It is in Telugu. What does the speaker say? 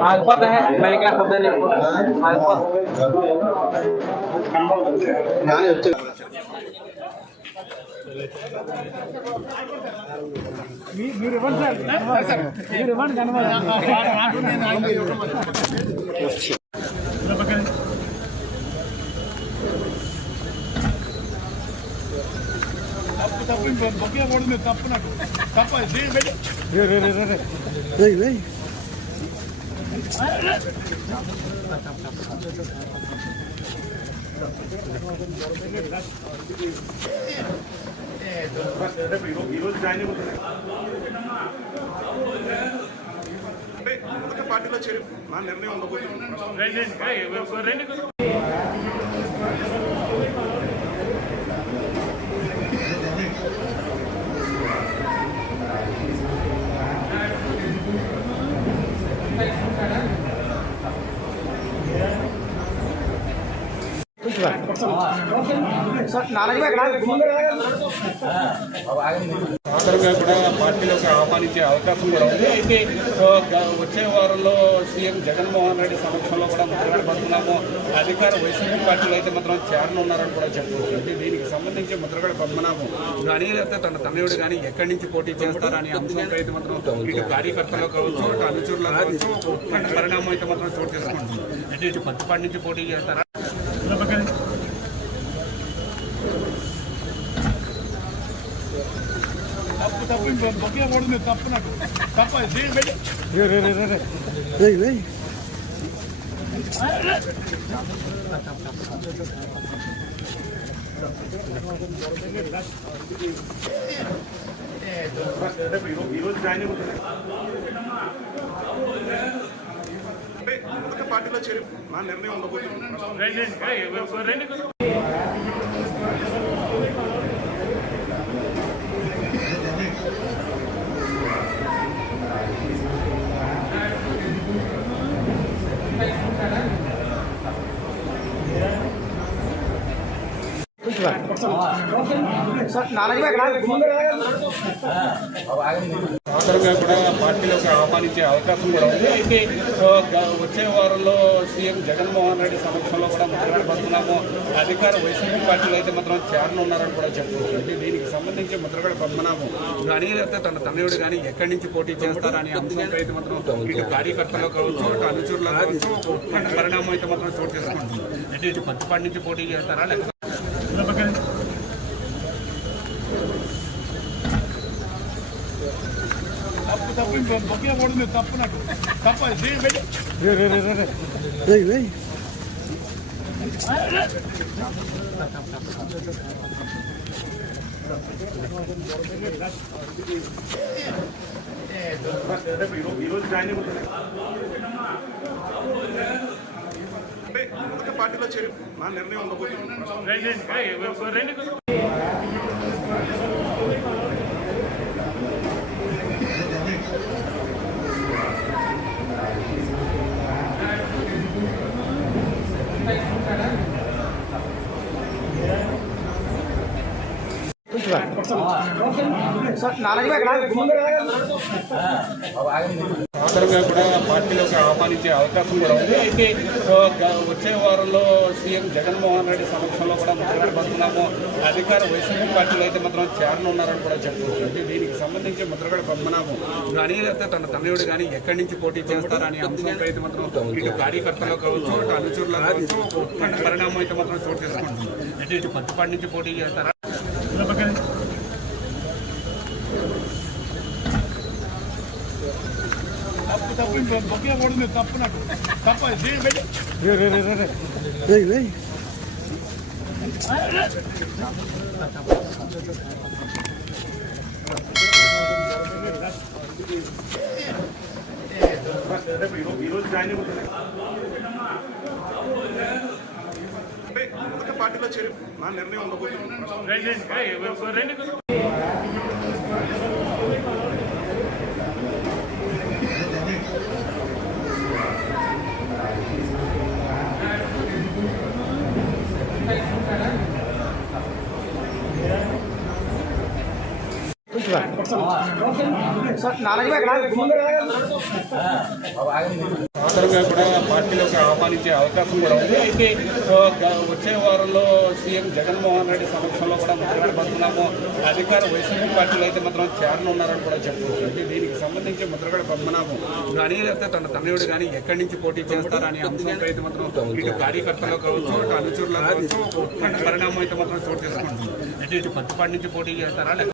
आगपत है मैं क्या शब्द नहीं। మీరు ఇవ్వండి సార్ సార్ మీరు ఇవ్వండి కనబడి ఈరోజు జాయిన్ పార్టీలో చేరు నా నిర్ణయం ఉండబోతుంది కూడా పార్టీలోకి ఆహ్వానించే అవకాశం కూడా ఉంది. అయితే వచ్చే వారంలో సీఎం జగన్మోహన్ రెడ్డి సమక్షంలో కూడా ముద్రగడబడుతున్నాము అధికార వైసీపీ పార్టీలో అయితే మాత్రం చేరనున్నారని కూడా చెప్తున్నారు దీనికి సంబంధించి ముద్రగడ పద్మనాభం కానీ లేకపోతే తన తనయుడు కానీ ఎక్కడి నుంచి పోటీ చేస్తారని అంశంపై అయితే మాత్రం వీటి కార్యకర్తలు కావచ్చు అనుచరులు కావచ్చు పరిణామం అయితే మాత్రం చోటు చేసుకుంటుంది. అంటే ఇటు పత్తిపాటి నుంచి పోటీ చేస్తారా? ఈరోజు జాయిన్ అయిపోతుంది కొత్త పార్టీలో చేరి నా నిర్ణయం ఉండబోతుంది. అవసరంగా కూడా పార్టీలోకి ఆహ్వానించే అవకాశం కూడా ఉంది. అయితే వచ్చే వారంలో సీఎం జగన్మోహన్ రెడ్డి సమక్షంలో కూడా ముద్రగడపడుతున్నాము అధికార వైసీపీ పార్టీలో అయితే మాత్రం చేరనున్నారని కూడా చెప్పారు అంటే దీనికి సంబంధించి ముద్రగడ పద్మనాభం కానీ లేకపోతే తన తనయుడు కానీ ఎక్కడి నుంచి పోటీ చేస్తారని అందుకే అయితే మాత్రం వీటి కార్యకర్తలు కావచ్చు అటు అనుచరులు కావచ్చు పరిణామం అయితే మాత్రం చోటు చేసుకుంటుంది. అంటే ఇటు పచ్చిపాటి నుంచి పోటీ చేస్తారా లేకపోతే ఈరోజు జాయిన్ అయిపోతుంది పార్టీలో చేరి నా నిర్ణయం ఉండబోతుంది. కూడా పార్టీలోకి ఆహ్వానించే అవకాశం కూడా ఉంది. అయితే వచ్చే వారంలో సీఎం జగన్మోహన్ రెడ్డి సమక్షంలో కూడా ముద్రగడబడుతున్నాము అధికార వైసీపీ పార్టీలో అయితే మాత్రం చేరనున్నారని కూడా చెప్తున్నారు అంటే దీనికి సంబంధించి ముద్రగడ పంపనాము కానీ లేకపోతే తన తండ్రి కానీ ఎక్కడి నుంచి పోటీ చేస్తారని అంశంపై అయితే మాత్రం ఇటు కార్యకర్తలు కావచ్చు అటు అనుచరులు కావచ్చు పరిణామం అయితే మాత్రం చోటు చేసుకుంటుంది. అంటే ఇటు పత్తిపాటి నుంచి పోటీ చేస్తారా? ఈరోజు జాయిన్ అయిపోతుంది పార్టీలో చేరు నా నిర్ణయం ఉండబోతుంది. సార్ కూడా పార్టీలోకి ఆహ్వానించే అవకాశం కూడా ఉంది. అయితే వచ్చే వారంలో సీఎం జగన్మోహన్ రెడ్డి సమక్షంలో కూడా ముద్రగడ అధికార వైసీపీ పార్టీలో అయితే మాత్రం చేరనున్నారని కూడా చెప్పుకోవచ్చు. అంటే దీనికి సంబంధించి ముద్రగడ పద్మనాభం కానీ లేకపోతే తన తనయుడు కానీ ఎక్కడి నుంచి పోటీ చేస్తారనే అంశంపై అయితే మాత్రం ఇటు కార్యకర్తలు కావచ్చు ఇటు అనుచరులు కావచ్చు పరిణామం అయితే మాత్రం చోటు చేసుకుంటుంది. అంటే ఇటు పత్తిపాటి నుంచి పోటీ చేస్తారా